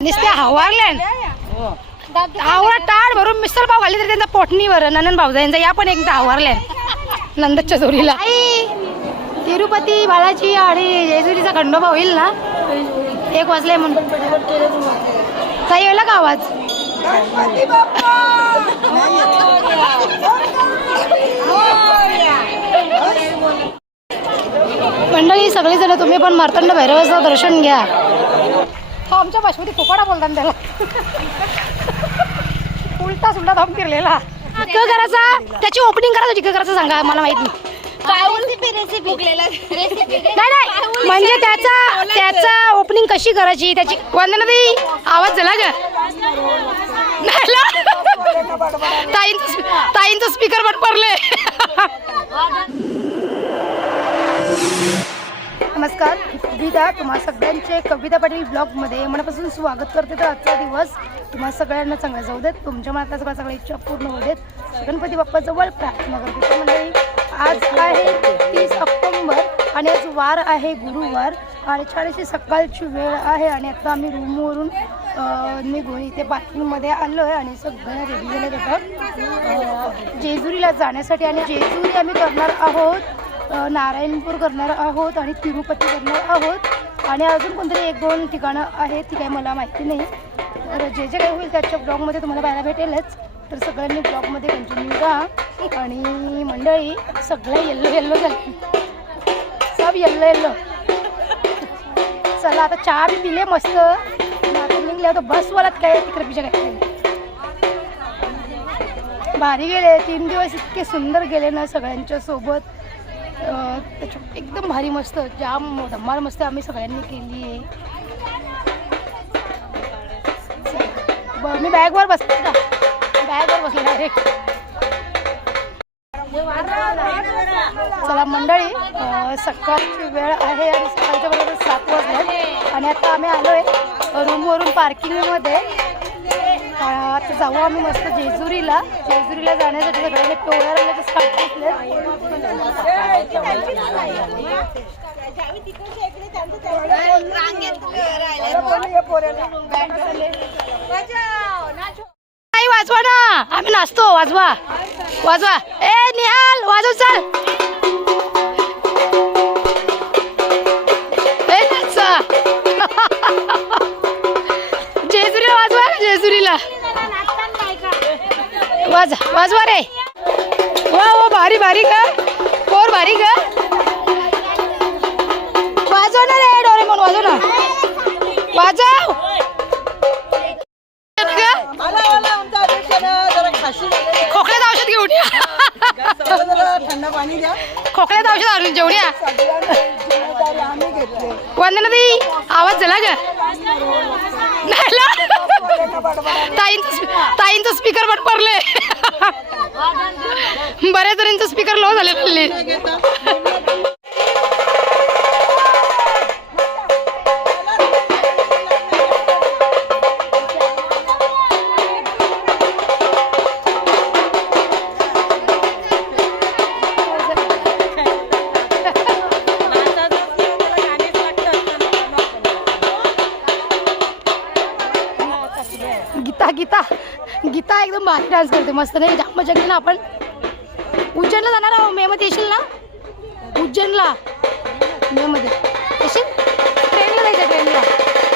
नुसते हवारले आवडा टाळ भरून मिसळ पाव खाली तर त्यांचा पोटणीवर ननन भाऊजाईंचा या पण एकदा हवारले नंदच्या आई, तिरुपती बालाजी आणि जेजुरीचा खंडोबा होईल ना? एक वाजले म्हणून. येला का आवाज? मंडळी सगळेजण तुम्ही पण मार्तंड भैरवाचं दर्शन घ्या. हा आमच्या बासमती पोपाडा बोलतात त्याला. उलटा सुलटा धाम फिरलेला. करायचा? त्याची ओपनिंग करायचं चिक्क करायचं सांगा मला माहीत नाही. नाही नाही. म्हणजे त्याचा त्याचा ओपनिंग कशी करायची? त्याची वंदना दी आवाज झाला ग. नाही ला. ताईंचं ताईंचं स्पीकर पण पडले नमस्कार. मी तुम्हा सगळ्यांचे कविता पाटील ब्लॉगमध्ये मनापासून स्वागत करते. तर आजचा दिवस तुम्हा सगळ्यांना चांगला जाऊ देत. तुमच्या मनातल्या सगळ्या सगळ्या इच्छा पूर्ण होऊ देत. गणपती बाप्पाजवळ प्रार्थना करते. मंडळी आज आहे तीस ऑक्टोंबर आणि आज वार आहे गुरुवार. आणि छानशी सकाळची वेळ आहे आणि आता आम्ही रूमवरून निघून इथे पार्किंगमध्ये आलो आहे आणि सगळं रेडी झालं होतं जेजुरीला जाण्यासाठी आणि जेजुरी आम्ही करणार आहोत. नारायणपूर करणार आहोत आणि तिरुपती करणार आहोत. आणि अजून कोणतरी एक दोन ठिकाणं आहेत ती काही मला माहिती नाही. तर जे जे काही होईल त्याच्या ब्लॉगमध्ये तुम्हाला पाहायला भेटेलच. तर सगळ्यांनी ब्लॉगमध्ये कंटिन्यू राहा. आणि मंडळी सगळं येल्लो येल्लो झालं. सब येल्लो येल्लो चला आता चहा बी पिले मस्त. निघल्या तर निघले बसवालात काय तिकडे पिशा काय? भारी गेले तीन दिवस इतके सुंदर गेले ना सगळ्यांच्या सोबत. त्याच्या एकदम भारी मस्त जाम धमाल मस्त आम्ही सगळ्यांनी केली आहे. चला. मी बॅगवर बसते का? बॅगवर बसले डायरेक्ट चला मंडळी सकाळची वेळ आहे आणि सकाळच्या बरोबर सात वाजले. आणि आता आम्ही आलोय रूमवरून पार्किंगमध्ये. आता जाऊ आम्ही मस्त जेजुरीला. जेजुरीला जाण्यासाठी सगळ्यांनी पिवळ्या रंगाचे घेतले आई वाजवा ना. आम्ही नाचतो वाजवा. वाजवा. ए निहाल वाजव चाल. तिला वाज वाजवा रे वा वा भारी भारी का कोर भारी का वाजव ना रे डोरे म्हणून वाजव ना. वाजव. खोकल्यात औषध घेऊन या. थंड पाणी द्या खोकल्यात औषध आणून जेवण या. वंदना दी आवाज झाला का नाही ताईंचं ताईंचं स्पीकर बट पडले बऱ्याच जणांचं स्पीकर लो झाले डान्स करते मस्त नाही जाम मजा केली ना आपण. उज्जैनला जाणार आहोत मे मध्ये येशील ना? उज्जैनला. मे मध्ये. येशील? ट्रेनला जायचं ट्रेनला.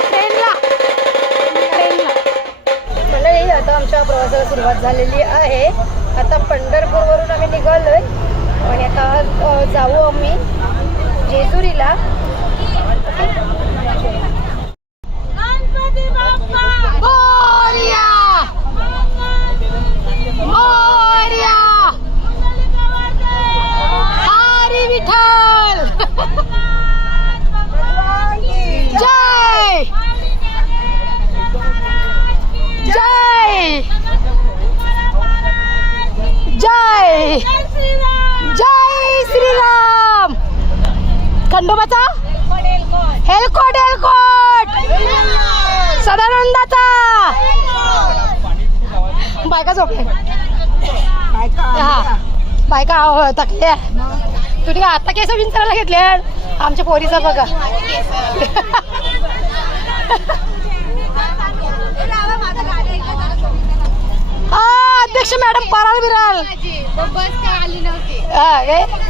ट्रेनला. ट्रेनला. मंडळी आता आमच्या प्रवासाला सुरुवात झालेली आहे. आता पंढरपूरवरून आम्ही निघालोय. आणि आता जाऊ आम्ही. जेजुरीला मोरया मोरया हरी विठ्ठल जय जय जय जय श्रीराम खंडोबाचा हेलकोट हेलकोट! सदानंदाचा! बायका झोपले हा. बायका आहो, थकल्या. तुम्ही आता केस विंचरायला घेतले आमच्या पोरीचा बघा. मॅडम पराल बिराल.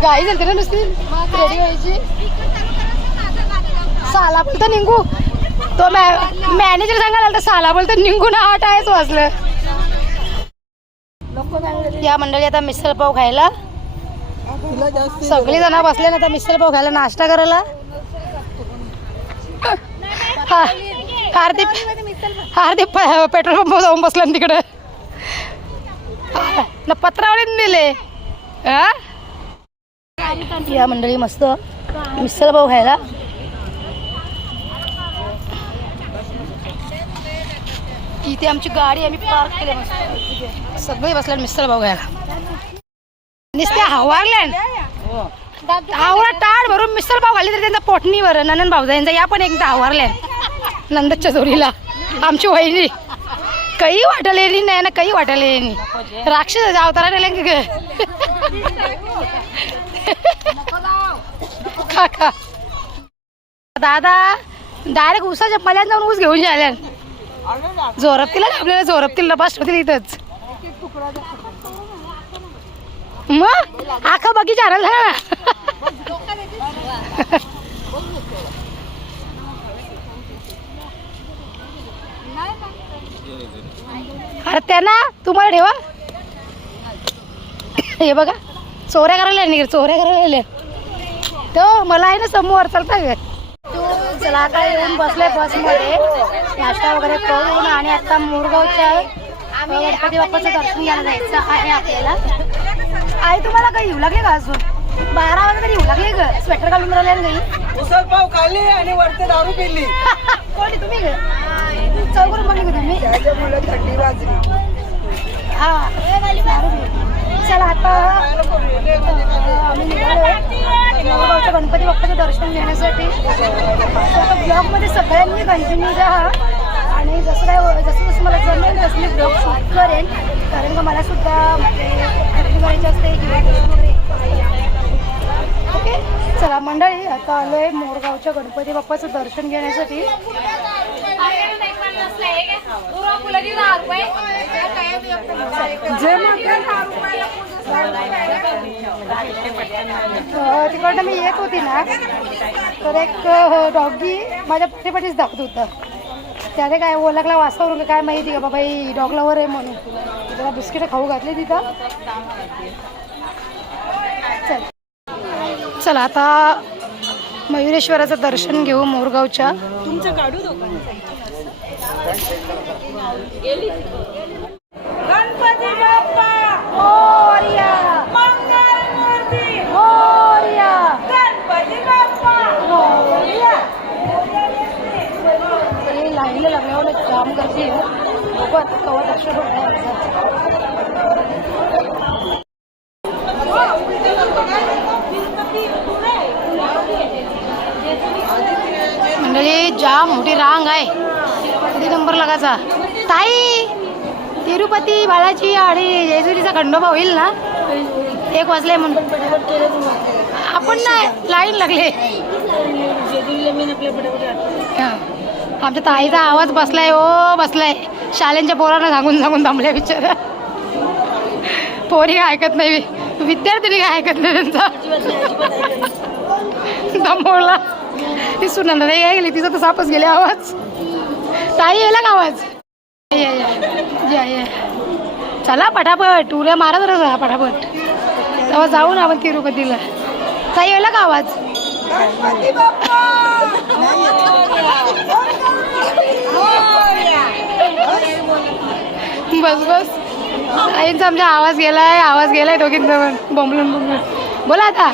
गाई झाली ना नुसती. रेडी व्हायची. साला बोलता निघू तो मॅनेजर सांगायला तर साला बोलता निघू ना आठ आहेच वाजलं. या मंडळी आता मिसळ पाव खायला. सगळी जण बसले ना आता मिसळ पाव खायला नाश्ता करायला. हार्दिक हार्दिक पेट्रोल पंप जाऊन बसला ना तिकडं. ना पत्रावळीने दिले या मंडळी मस्त. मिसळ भाऊ खायला. इथे आमची गाडी आम्ही पार्क केली मस्त. सगळे बसल्या मिसळ भाऊ घ्यायला नुसत्या हवारल्या. आवरा टाळ भरून मिसळ भाऊ घाली तर त्यांचा पोटणीवर ननन यांचा या पण एकदा हवारल्या. नंदच्या जोडीला. आमची वहिनी. काही वाटलेली नाही ना काही वाटलेली नाही. राक्षस अवतारा नेले की ग? काका दादा डायरेक्ट उसाच्या पल्यान जाऊन ऊस घेऊन जायला. जोरपतीला आपल्याला झोरपतील बस इथंच. मग? आखा बगीचा हरल ना अरे त्यांना तुम्हाला ठेवा. हे बघा चोऱ्या करायला नाही चोऱ्या करायला. तो मला आहे ना समोर चालता ग चला आता येऊन बसलोय बसमध्ये. नाश्ता वगैरे करून आणि आता मुरगावच्या गणपती बाप्पाचं दर्शन घ्यायला जायचं आहे आपल्याला. आई तुम्हाला काही येऊ लागले का अजून? बारा वाजता तरी येऊ लागले ग. स्वेटर घालून राहिले काही उसळ पाव खाल्ली आणि वरती दारू पिली. कोणी तुम्ही ग? चौकरून बघली का तुम्ही? त्याच्यामुळे थंडी वाजली. हा. चला आता आम्ही निघालो. गणपती बाप्पाचं दर्शन घेण्यासाठी. ब्लॉगमध्ये सगळ्यांनी कंटिन्यू राहा आणि जसं काय जसं जसं मला जमेल तसं मी ब्लॉग शूट करेन. कारण का मला सुद्धा म्हणजे खरेदी करायची असते. ओके? चला मंडळी आता आलोय मोरगावच्या गणपती बाप्पाचं दर्शन घेण्यासाठी. तिकडनं मी येत होती ना तर एक डॉगी माझ्या पट्टीपाठीच दाखवत होतं. त्याने काय ओळखला वाचवरून काय माहिती का बाबा ही डॉग आहे म्हणून. त्याला बिस्किटं खाऊ घातली तिथं. चल. चला आता मयुरेश्वराचं दर्शन घेऊ मोरगावच्या. तुमचं काढू गणपती बाप्पा! मोरया! मंगलमूर्ती! मोरया! गणपती बाप्पा! मोरया! हे लाईनला लागल्यावर जाम गर्दी आहे बघू आता केव्हा दर्शन होतं जाम मोठी रांग आहे. किती नंबर लागायचा? ताई तिरुपती बालाजी आणि जेजुरीचा खंडोबा होईल ना? एक वाजले म्हणून. आपण नाही लाईन लागले. हा. आमच्या ताईचा आवाज बसलाय हो बसलाय. शाळेंच्या पोरांना सांगून सांगून थांबल्या बिचारा. पोरी काय ऐकत नाही. विद्यार्थ्यांनी काय ऐकत नाही त्यांचा. दमवला. ती सुनंदा नाही काय गेली तिचा तर सापच गेले आवाज. ताई यायला का आवाज या या या या. चला पटापट उड्या मारत राहा पटापट. तेव्हा जाऊ ना आपण तिरुपतीला ताई यायला का आवाज बस बस. ताईंचा आमचा आवाज गेलाय आवाज गेलाय दोघींचा पण बोंबलून बोंबलून. बोला आता.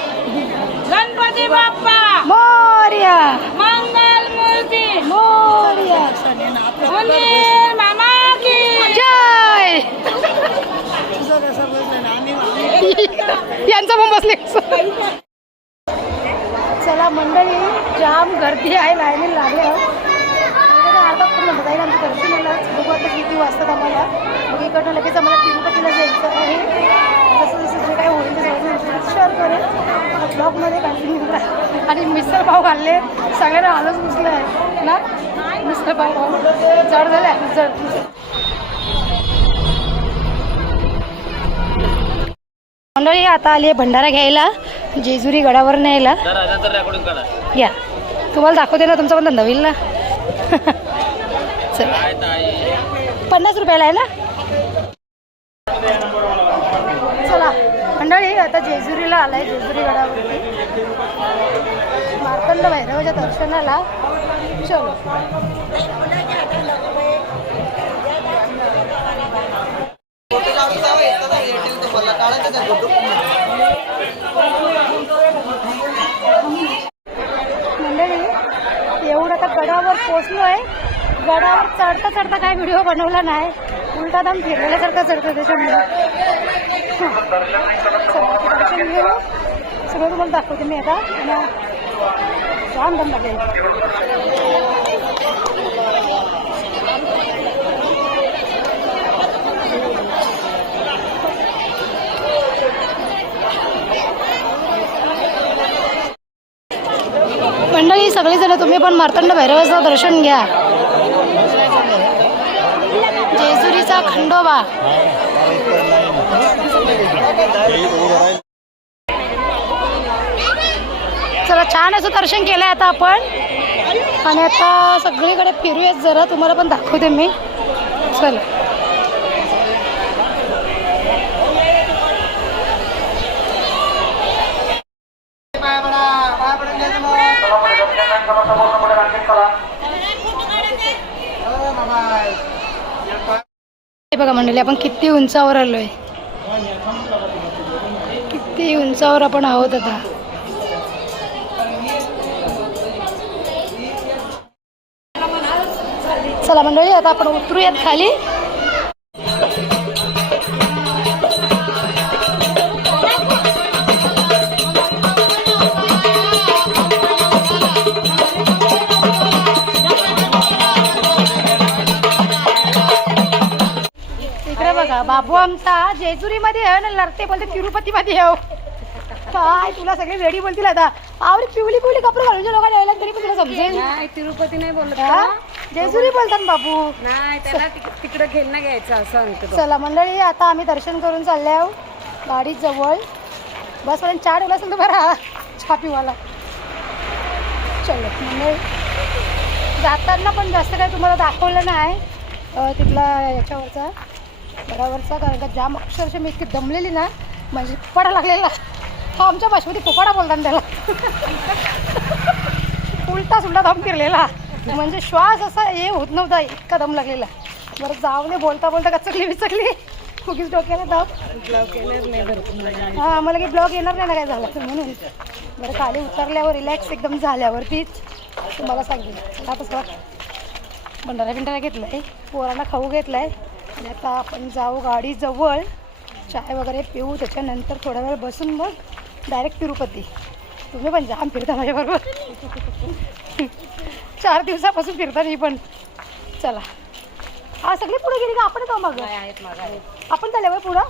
गणपती बाप्पा! मोर्या! मंगलमूर्ती मोर्या! सुनील मामा की! जय! यांचा पण बसले. चला मंडळी जाम गर्दी आहे लाईनी लागले अर्धा पूर्ण बघायला आमचं दर्शन आलं बघू आता किती वाजतात आम्हाला. मग इकडनं लगेच आम्हाला तिरुपतीला जायचं आहे जसं जसं जे काय होईल ते सगळं शेअर करेल ब्लॉगमध्ये कंटिन्यू करा आणि मिसळ पाव खाल्ले. सगळ्यांना आलंच घुसलं आहे ना? मिसळ पाव जड झालं आहे जड. मंडळी आता आली आहे भंडारा घ्यायला. जेजुरी गडावर न्यायला या. तुम्हाला दाखवते ना तुमचा पण धंदा होईल ना. चला. पन्नास रुपयाला आहे ना चला मंडळी आता जेजुरीला आलाय जेजुरी गडावरती. मार्तंड भैरवाच्या दर्शनाला चलो. मंडळी एवढं आता गडावर पोचलो आहे गडावर चढता चढता काय व्हिडिओ बनवला नाही. उलटा दम फिरलेल्यासारखं चढतो त्याच्यामुळे. हं. चला, आता सगळं तुम्हाला दाखवते मी आता छान धंदा लागेल मंडळी सगळेजण तुम्ही पण मार्तंड भैरवाचं दर्शन घ्या जेजुरीचा खंडोबा चला छान असं दर्शन केलंय आता आपण. आणि आता सगळीकडे फिरूयात जरा तुम्हाला पण दाखवते मी. चला. हे बघा मंडळी आपण किती उंचावर आलो आहे किती उंचावर आपण आहोत आता. चला मंडळी आता आपण उतरूयात खाली. बाबू आमचा जेजुरीमध्ये आहे ना लढते बोलते तिरुपतीमध्ये आहे हो. काय तुला सगळे वेडी बोलतील आता. आवडी पिवली पिवली कपडे घालून जे लोक यायला तरी पण तुला समजेल. नाही तिरुपती नाही बोलत हा? जेजुरी बोलतात बाबू. नाही त्याला तिकडे खेळणं घ्यायचं असं चला मंडळी आता आम्ही दर्शन करून चालले आहो. गाडी जवळ. बस पण चार ठेवला असेल तर बरा. चहा पिवाला. चलो मंडळी. जाताना पण जास्त काही तुम्हाला दाखवलं नाही. अं, तिथला याच्यावरचा. गडावरचा कारण का जाम अक्षरशः मी इतकी दमलेली ना म्हणजे पोपाडा लागलेला. हा आमच्या भाषेमध्ये पोपाडा बोलतात त्याला. उलटा सुलटा दम फिरलेला. म्हणजे श्वास असा हे होत नव्हता इतका दम लागलेला. बरं जाऊ दे बोलता बोलता कचकली विचकली. उगीच डोक्याला दम. हा मला काही ब्लॉग येणार नाही ना काय झालं म्हणून. बरं खाली उतरल्यावर रिलॅक्स एकदम झाल्यावरतीच तुम्हाला सांगेल आता सगळं भंडारा बिंडारा घेतला आहे पोरांना खाऊ घेतला आहे आणि आता आपण जाऊ गाडी जवळ चाय वगैरे पिऊ त्याच्यानंतर थोडा वेळ बसून मग डायरेक्ट तिरुपती. तुम्ही पण जाम फिरता माझ्याबरोबर. चार दिवसापासून फिरता मी पण चला. हा सगळी पुढे गेली का? आपण जाऊ मग? आपण चालल्यावर पुढं?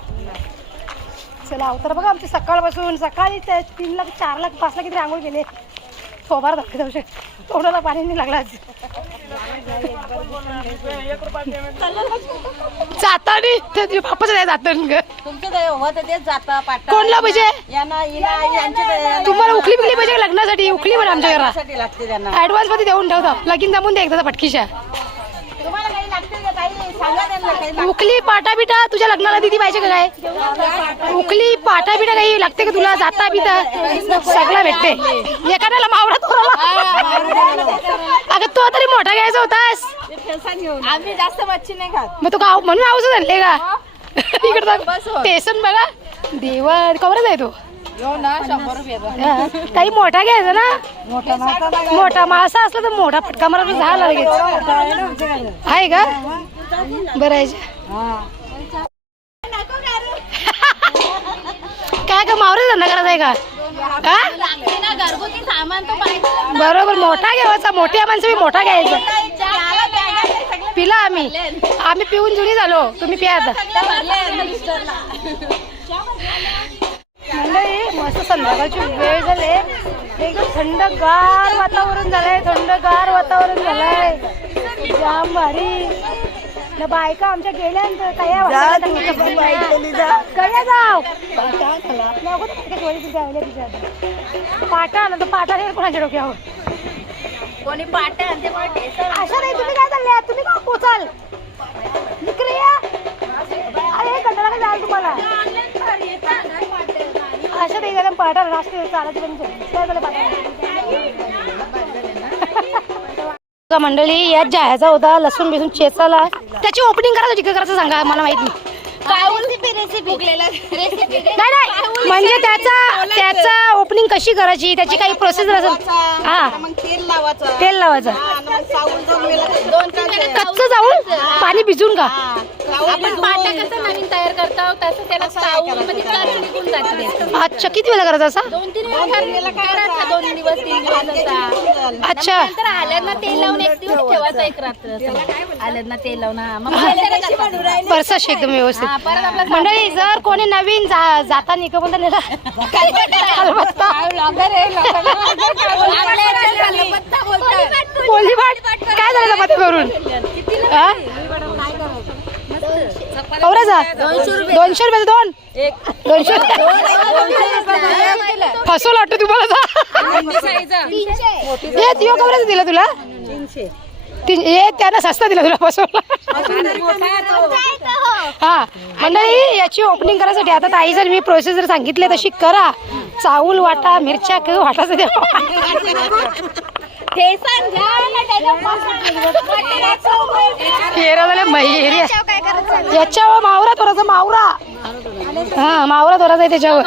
चला अवतार बघा आमची सकाळपासून. सकाळी ते तीन लाख चार लाख पाच लाख किती आंघोळ गेले थोबार धक्के जाऊ शकत. तोंडाला पाणी नाही लागला आज. जातानी? ते बापाचं नाही जातं ग. तुमचं ते होतं तेच जातं पाटा कोणला पाहिजे? यांना हिला यांचे तुम्हाला उखली बिकली पाहिजे का लग्नासाठी? उखली पण आमच्या घरात. साठी लागते त्यांना. ऍडव्हान्समध्ये देऊन ठेवता. लगीन जमून दे एकदा पटकीशा उखली पाटा बिटा तुझ्या लग्नाला दिदी पाहिजे का काय? उखली पाटा बिटा काही लागते का तुला? जाता बिता सगळं भेटते. एखाद्याला मावळा तोराला अगं तो तरी मोठा घ्यायचा होतास. आम्ही जास्त मच्छी नाही खात. मग तू गाव म्हणून आऊस आणले का? इकडं स्टेशन बघा. देवा कवरच आहे तो. काही मोठा घ्यायचा ना? मोठा मासा असला तर मोठा फटका तर झाला लगेच. आहे का? बरं आहे. काय का मावरे धंदा करायचा आहे का बरोबर मोठा घ्यायचा मोठ्या माणसं बी मोठा घ्यायचा. पिला आम्ही. आम्ही पिऊन जुनी झालो. तुम्ही पिया आता. मंडळी मस्त संध्याकाळची वेळ झाले एकदम थंडगार वातावरण झालंय. थंडगार वातावरण झालंय. जाम भारी. न बायका आमच्या गेल्या न कया कया जाव. पाटा ना तो पाटा नाही कोणाच्या डोक्यावर. कोणी पाट आणते मला टेस्ट अशा नाही तुम्ही काय चालले तुम्ही का पोचाल? या. अरे कंटाळा जाल तुम्हाला? मंडळी यात जायचा होता लसूण बिसून चेचाला. त्याची ओपनिंग करायचं का करायचं सांगा मला माहीत नाही. रेसिपी रेसिपी रेसिपी नाही नाही. म्हणजे त्याचा त्याचा ओपनिंग कशी करायची? त्याची काही प्रोसेस असेल हा. मग तेल लावायचं. तेल लावायचं. हा, कच्चं जाऊन पाणी भिजून का आपण पाटा कसं नवीन तयार करतो तसं त्याला चावून मध्ये कच निघून जाते त्याचं. अच्छा किती वेळा करायचा असा? दोन तीन वेळा करायचा. दोन दिवस तीन दिवस असा. अच्छा नंतर आल्यानं तेल लावून एक दिवस ठेवायचं एक रात्र असं. आल्यानं तेल लावून. हा. मग एकदम व्यवस्थित. परत आपलं मंडळी जर कोणी नवीन जा- जाताना का बोलता नेला काय झालं चपाती करून हा? कवराचा दोनशे रुपये दोन. दोनशे फसवलं वाटतं तुम्हाला कवराचा दिला तुला. हे त्यानं सस्ता दिला तुला फसवला. हा मंडळी याची ओपनिंग करायसाठी आता ताई जर मी प्रोसेस जर सांगितले तशी करा. चावल वाटा मिरच्या वाटाचं द्या. ठेसन घ्या झाले याच्यावर मावरा थोडासा मावरा. हा मावरा थोडासा आहे त्याच्यावर.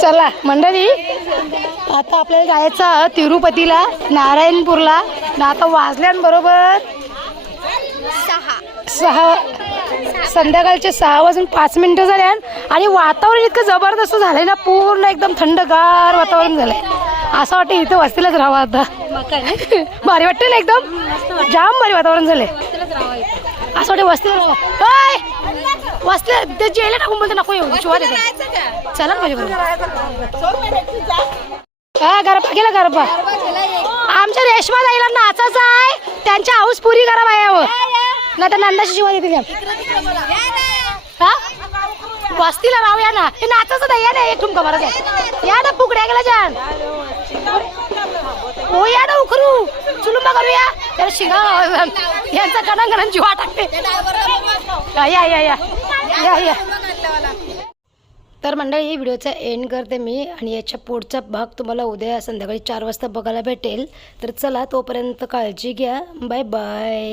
चला मंडळी आता आपल्याला जायचं तिरुपतीला नारायणपूरला. ना आता वाजल्याबरोबर सहा. संध्याकाळचे सहा वाजून पाच मिनिटं झाल्या आणि वातावरण इतकं जबरदस्त झालंय ना पूर्ण एकदम थंडगार वातावरण झालंय. असं वाटतं इथं वस्तीलाच राहावं आता. भारी वाटतं ना एकदम? जाम भारी वातावरण झालंय. असं वाटतं वस्तीला राहावं. ओय! वस्तीला ते जेल टाकून बोलते नको येऊ. शिवा देते चला ना माझ्या बरोबर हा गरबा गेला गरबा आमच्या रेशमा जाईल नाचाच आहे. त्यांच्या हाऊस पुरी करा बायावर हो. नाही तर नंदाची शिवाय देते त्या. हा? वस्तीला राहू या ना. हे नाचाचं नाही या ना एक ठुमका बरं या ना फुगड्या गेला जान हो या ना उकरू. चुलुंबा करूया त्याला शिगा यांचा गणन गणन जीवा टाकते या या या या. या या. तर मंडळी ही व्हिडिओचा एंड करते मी आणि याच्या पुढचा भाग तुम्हाला उद्या संध्याकाळी चार वाजता बघायला भेटेल. तर चला तोपर्यंत काळजी घ्या. Bye bye